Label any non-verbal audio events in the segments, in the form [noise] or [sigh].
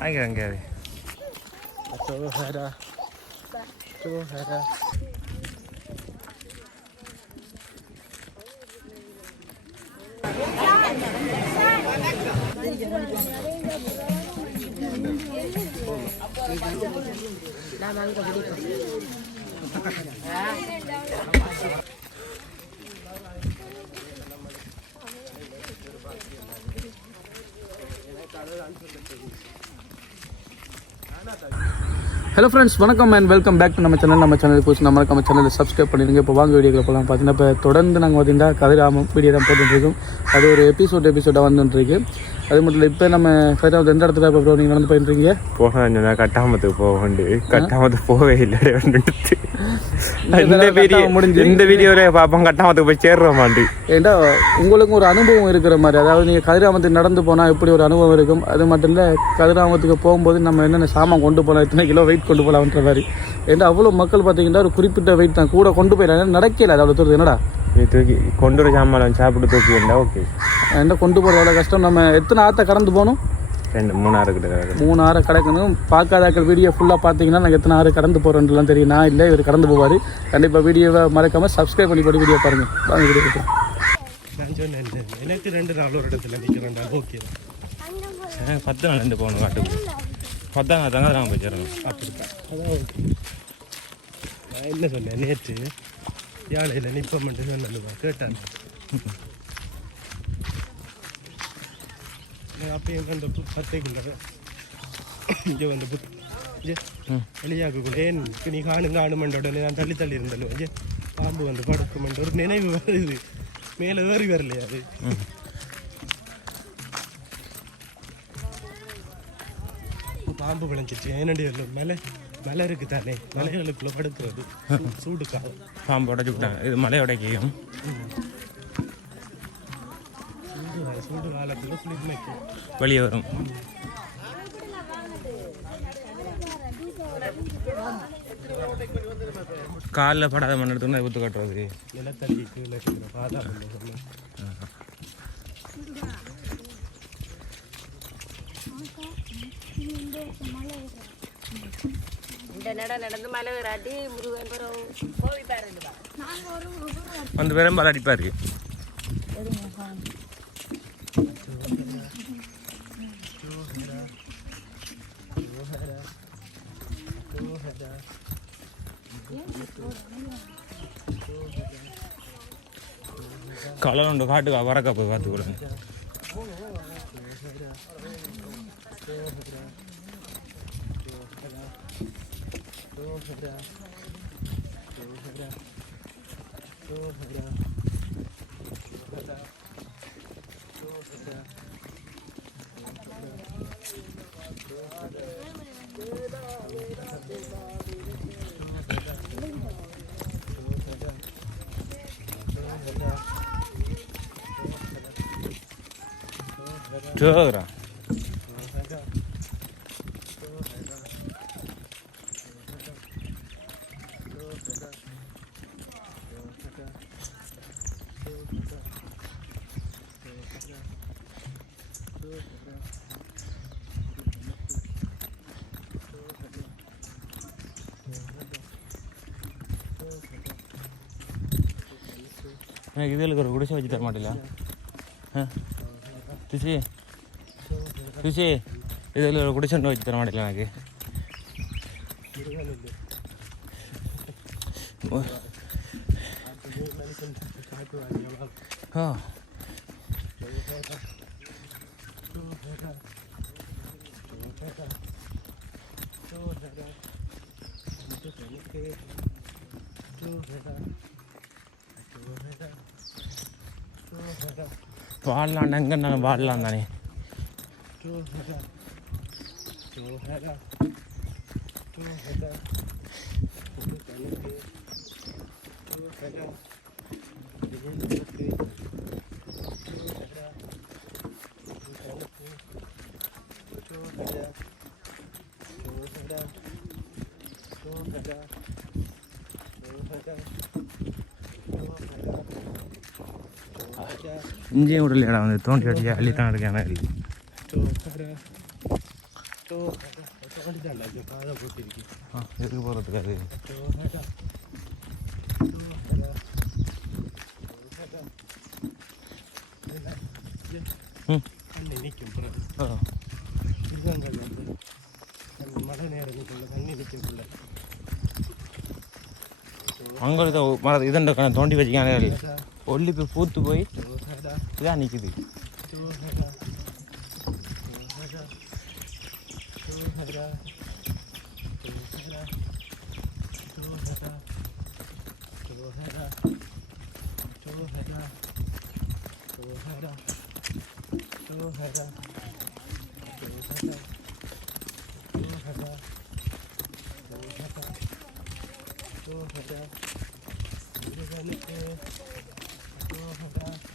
Ayo can get it. Throw header. Throw header. Nah, mangga begitu. [laughs] Hello friends வணக்கம் and welcome back to நம்ம channel நம்ம channel போச்சு நம்ம நம்ம சேனலில் சப்ஸ்கிரைப் பண்ணிடுங்க. இப்போ வாங்க வீடியோக்களை போகலாம் பார்த்தீங்கன்னா இப்போ தொடர்ந்து நாங்கள் பார்த்தீங்கன்னா கதிராமம் வீடியோ தான் போட்டுருக்கோம் அது ஒரு எபிசோட் எபிசோடாக வந்துட்டுருக்கு அது மட்டும் இல்லை இப்போ நம்ம ஃபைட்டாக எந்த இடத்துல இப்போ நீங்கள் நடந்து போயிட்டு இருக்கீங்க போக சொன்னா கட்டாமத்துக்கு போக உண்டு கட்டாமத்துக்கு போகவே இல்லை வந்துட்டு இந்த வீடியோ முடிஞ்சு. இந்த வீடியோல பாப்போம் கட்டாமத்துக்கு போய் சேர்றோமாண்டு. ஏண்டா உங்களுக்கும் ஒரு அனுபவம் இருக்கிற மாதிரி. அதாவது நீங்கள் கதிராமத்துக்கு நடந்து போனால் எப்படி ஒரு அனுபவம் இருக்கும்? அது மட்டும் இல்லை கதிராமத்துக்கு போகும்போது நம்ம என்னென்ன சாமான் கொண்டு போகலாம் எத்தனை கிலோ வெயிட் கொண்டு போகலாம்ன்ற மாதிரி. ஏண்டா அவ்வளோ மக்கள் பார்த்தீங்கன்னா ஒரு குறிப்பிட்ட வெயிட் தான் கூட கொண்டு போயிடலாம். நடக்கல அது அவ்வளோ என்னடா? நீ தூக்கி கொண்டு வர சாமான் சாப்பிட்டு தூக்கி இருந்தா ஓகே என்ன கொண்டு போகிறது அவ்வளோ கஷ்டம்? நம்ம எத்தனை ஆற்றை கடந்து போகணும்? ரெண்டு மூணு ஆறு கிட்ட. மூணு ஆறை கடக்கணும். பார்க்காதாக்கள் வீடியோ ஃபுல்லாக பார்த்தீங்கன்னா நாங்கள் எத்தனை ஆறு கடந்து போகிறோன்றலாம் தெரியும். நான் இல்லை இவர் கடந்து போவார். கண்டிப்பாக வீடியோவை மறக்காமல் சப்ஸ்கிரைப் பண்ணி போட்டு வீடியோ பாருங்கள் வாங்க வீடியோ எனக்கு ரெண்டு நாள் ஒரு இடத்துல நிற்கிறேன்டா ஓகே பத்து நாள் ரெண்டு போகணும் காட்டுக்கு பத்தாங்க தங்க தான் போய் சேரணும். அப்படித்தான் அதான் ஓகே நான் என்ன சொன்னேன்? நேற்று யாழையில் நிற்பமென்று சொன்னதுமா கேட்டான் அப்பயும் அந்த பத்தைக்குள்ள இங்கே வந்து புத் வெளியாக்குள்ள ஏன் நீ காணும் காணுமென்ற உடனே நான் தள்ளி தள்ளி இருந்தேன். இங்கே பாம்பு வந்து படுக்குமென்ற ஒரு நினைவு வருது. மேலே ஏறி வரலையா அது. பாம்பு விளைஞ்சிச்சு. ஏனடி மலை மலை இருக்கு தானே மலைகளுக்குள்ள படுக்கிறது. சூடு காலம். பாம்பு உடச்சி விட்டாங்க. இது மலை உடைக்கையும். சூடு காலத்துல குளிர்மைக்கு வெளியே வரும். காலில் படாத மண் எடுத்துன்னு ஊற்று கட்டுறது நிலத்தள்ளி கீழே இருக்கிற பாதா சொன்னேன். இந்த நட நடந்து மலை விராட்டி முருகன் பிறகு கோவி பாருங்க வந்து பெரும்பாலும் அடிப்பார். கலர் உண்டு காட்டுக்கா வரக்கா போய் பார்த்துக்கூடாது 또 해라 또 해라 또 해라 또 해라 또 해라 저라. இதில் ஒரு குடிசை வச்சு தர மாட்டீங்களா? ஆ? துசி இதில் ஒரு குடிசை ஒன்று வச்சு தர மாட்டீங்களா எனக்கு? ஆ. வாழலாம் எங்கே நான் வாழலாம் தானே. இங்கேயும் ஒரு இடம் வந்து தோண்டி வட்டி அள்ளி தான் இருக்கு. ஆனால் எதுக்கு போகிறதுக்கு அது? மழை நேரத்துக்குள்ள தண்ணி நிற்கிறதுக்குள்ள அங்கே இதண்ட தோண்டி வச்சுக்கான ஒல்லி போய் பூத்து போய் গানি কি দিই Oh, my God.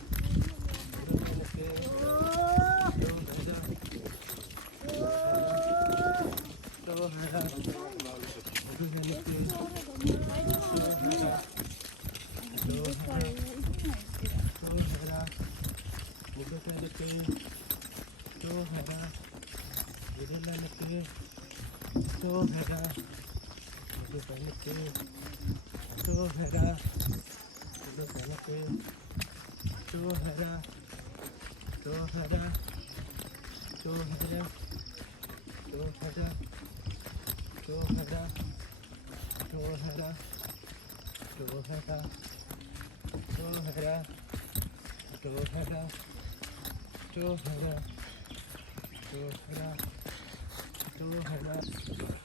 तो हरा तो हरा तो हरा तो हरा तो हरा तो हरा तो हरा तो हरा तो हरा तो हरा तो हरा तो हरा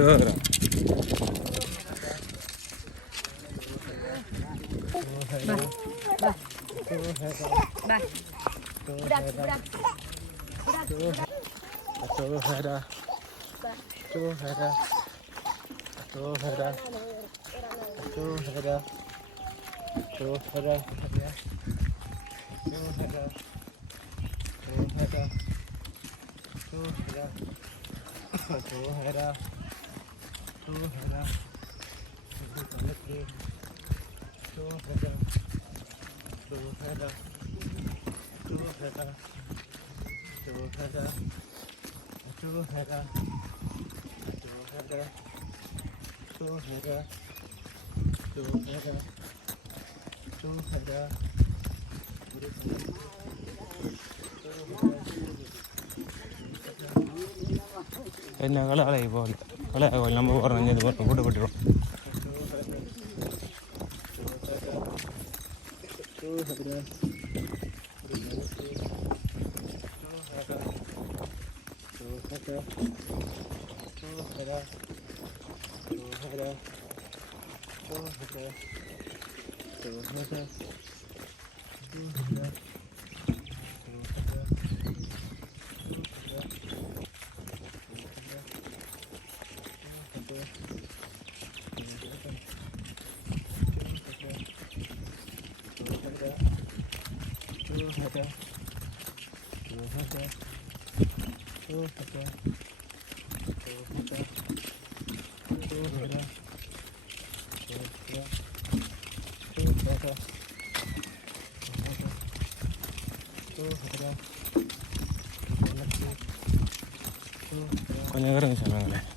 Вчора. Tuhara. Tuhara. Tuhara. Tuhara. Tuhara. Tuhara. Tuhara. Tuhara. Tuhara. Sohra Sohra Sohra Sohra Sohra Sohra Sohra Sohra Sohra Sohra ഞങ്ങളെ ഇപ്പോൾ விளையாட நம்ம போகிறோம் இது போட்டு போட்டு போட்டுருவோம் 하자 쭉 하자 쭉 하자 쭉 하자 쭉 하자 쭉 하자 쭉 하자 권역을 하면 설명을 해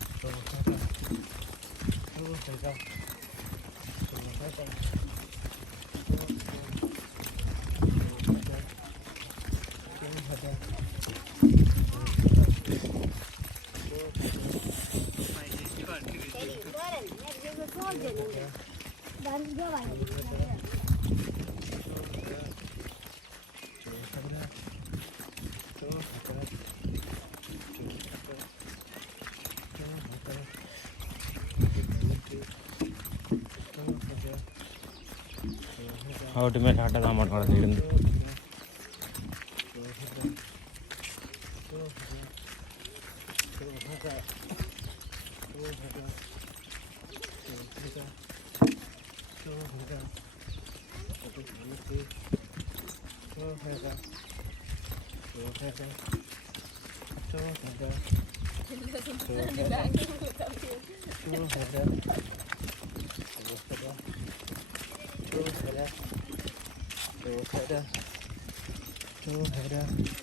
அவட்டுமே டாட்டா தான் மாட்டோம் இருந்து. เห็ดแล้วเห็ดแล้วเห็ดแล้วเห็ดแล้วเห็ด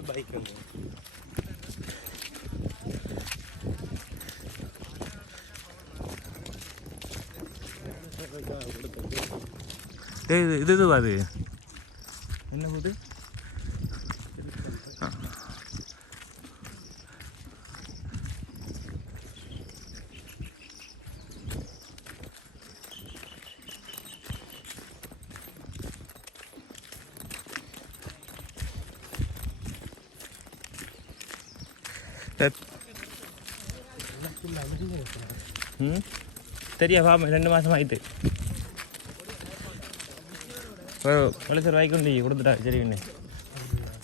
ബൈക്കുണ്ട് ഇത് ഇത് അത് என்ன போட்டு ம் சரியா பாப்பா ரெண்டு மாதம் ஆயிட்டு. பழசர் வாய்க்கு நீ கொடுத்துட்டா சரி கண்ணு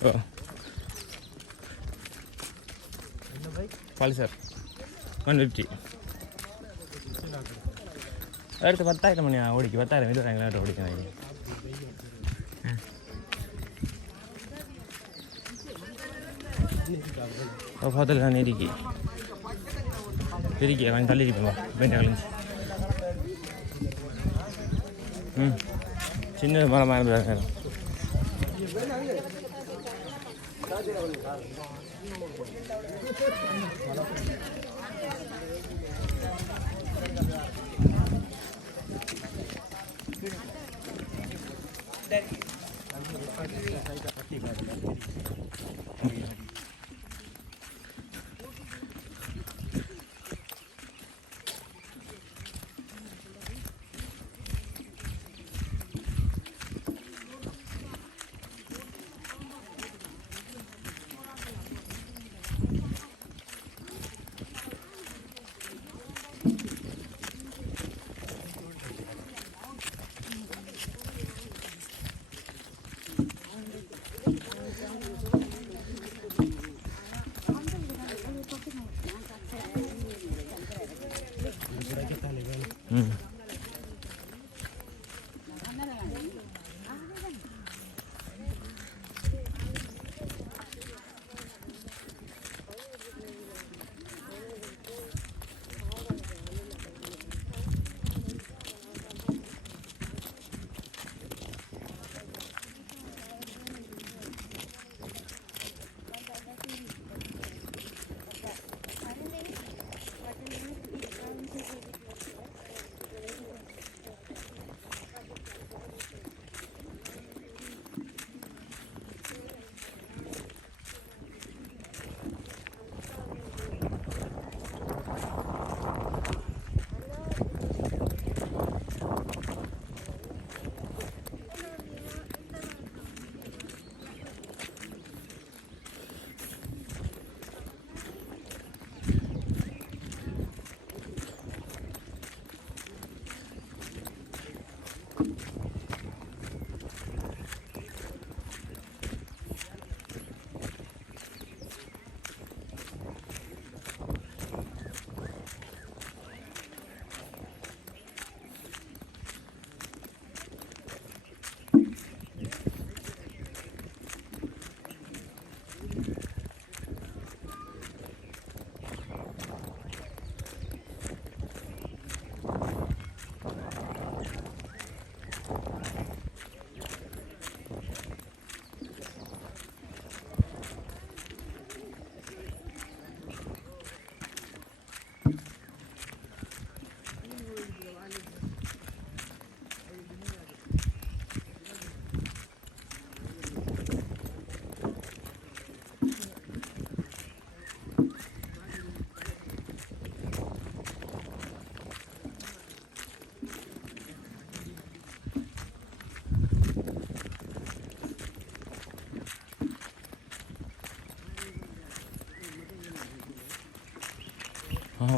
ஓ. பழசர் ஒன் ஃபிஃப்டி அடுத்து பத்தாயிரம் மணி ஓடிக்கு பத்தாயிரம் இது எங்களாட்ட ஓடிக்கணும் فاضل غني ريكي ريكي غني قال لي بابا بين غلنت امم சின்ன மரம் மரம்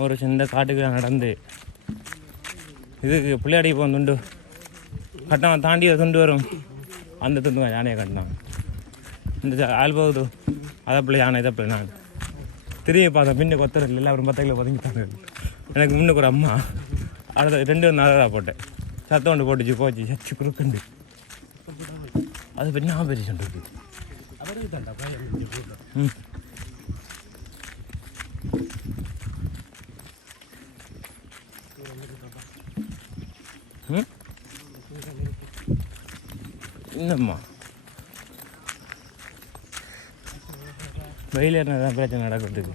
ஒரு சின்ன காட்டுக்கு நடந்து. இதுக்கு பிள்ளையாடி போகும் துண்டு. கட்டம் தாண்டி துண்டு வரும். அந்த துண்டு யானையை கட்டினான் இந்த ஆள் போகுது. அதை பிள்ளை யானை இதை பிள்ளை நான். திரும்பி பார்த்தேன் பின்ன கொத்தர் இல்லை. அப்புறம் பத்த கிலோ பதுங்கிட்டாங்க எனக்கு முன்னுக்கு ஒரு அம்மா. அடுத்த ரெண்டு நாளாக போட்டேன். சத்தம் ஒன்று போட்டுச்சு போச்சு. சச்சு குறுக்குண்டு. அது பெரிய பயம் இந்த ஊர்ல. ம். ம்? என்னம்மா வெயில் தான் பிரச்சனை நடக்கிறதுக்கு.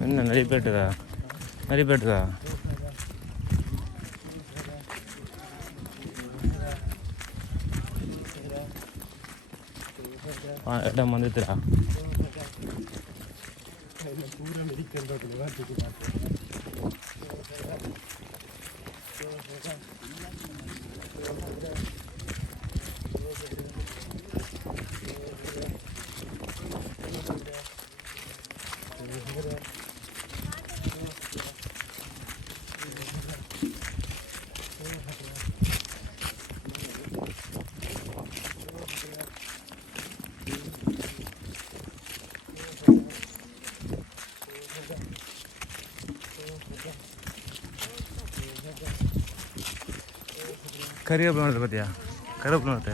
என்ன நிறைய பேட்டுதா நிறைய பேட்டுதா இடம் வந்துட்டுடா பூரா மெடிக்கல் பார்த்து 好看。खरी बन बढ़िया खर बनते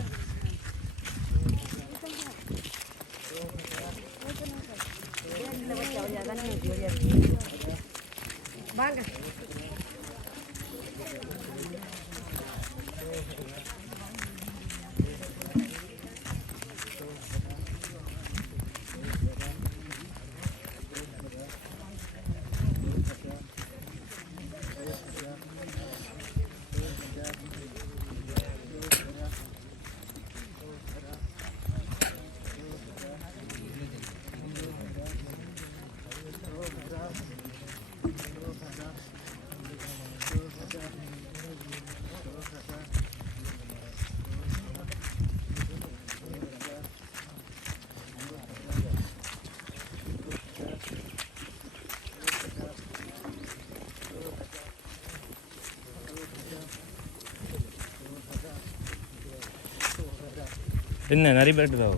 நிறைய பேட்டுதா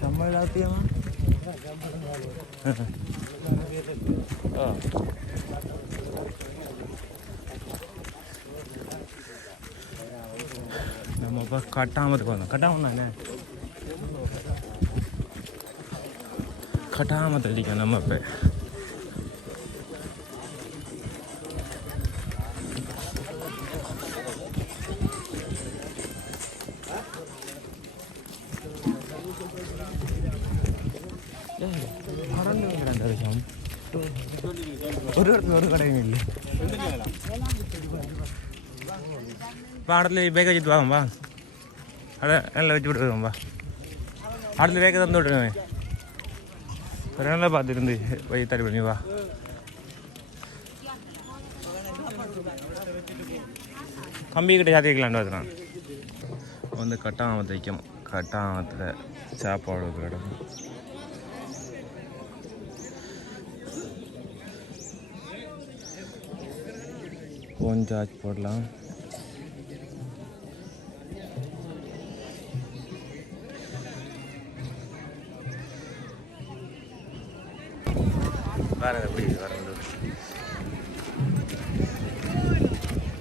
சம்பளம் நம்ம இப்போ கட்டாமத்துக்கு வந்தோம். கட்டாமண்ணா தானே கட்டாமத்து நம்ம இப்போ மறந்து ஒரு இடத்துல ஒரு கடையும் இல்லை பாடத்தில் பேக்க வச்சுட்டு வாங்க வா அதை நல்லா வச்சு விட்டுருவோம் வா ஆடத்தில் பேக்க தந்து விட்டுருவேன் நல்லா பார்த்துருந்து வை தடி பண்ணி வா கம்பி கிட்ட சாத்திக்கலான்னு பார்த்துறான் வந்து கட்டாமத்தை வைக்கணும் கட்டாமத்தில் சாப்பாடு வைக்கிற ஃபோன் சார்ஜ் போடலாம். வேறு எப்படி வரணும்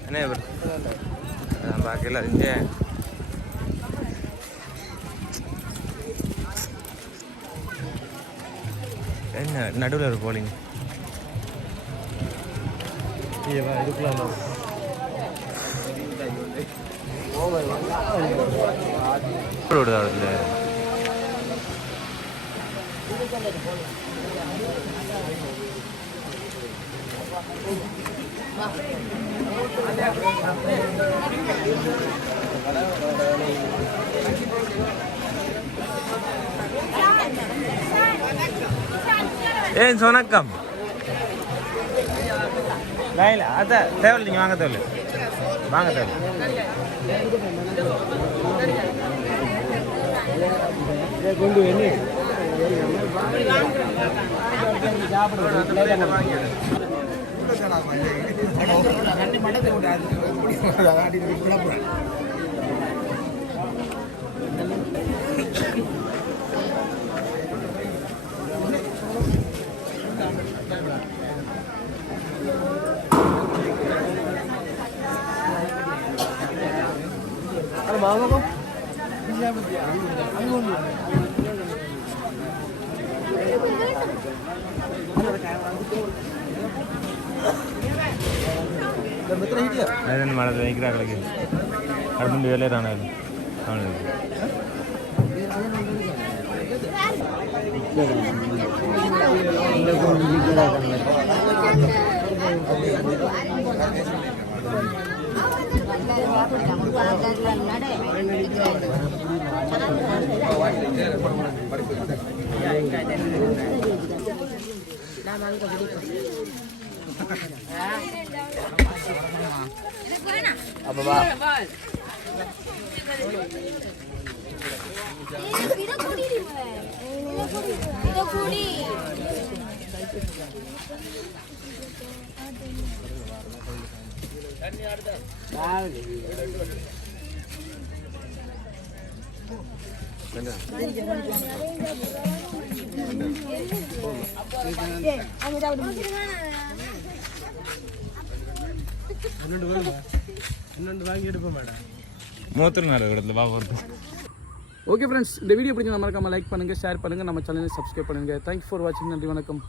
என்ன பார்க்கல இருந்தேன் என்ன நடுவில் ஒரு போலிங் இதுக்குலாம் விடுதா அதில்? ஏன் வணக்கம் இல்லை அதான் தேவையில்லை நீங்கள் வாங்க தேவையில்லை வாங்க தேவையில்லை বাবা কো ಅದನ್ನು ಮಾಡೋದು ಈಗಾಗಲೇ ಕಡಿಮೆ ವೇಲೆ ರಾಣ ಅವನು இன்னொன்று வருங்க வாங்கி எடுப்போம் மேடம் இடத்துல ஓகே ஃப்ரெண்ட்ஸ் இந்த வீடியோ பிடிச்சி மறக்காம லைக் பண்ணுங்கள் ஷேர் பண்ணுங்கள் நம்ம சேனலை சப்ஸ்கிரைப் பண்ணுங்கள் தேங்க்யூ ஃபார் வாட்சிங் நன்றி வணக்கம்.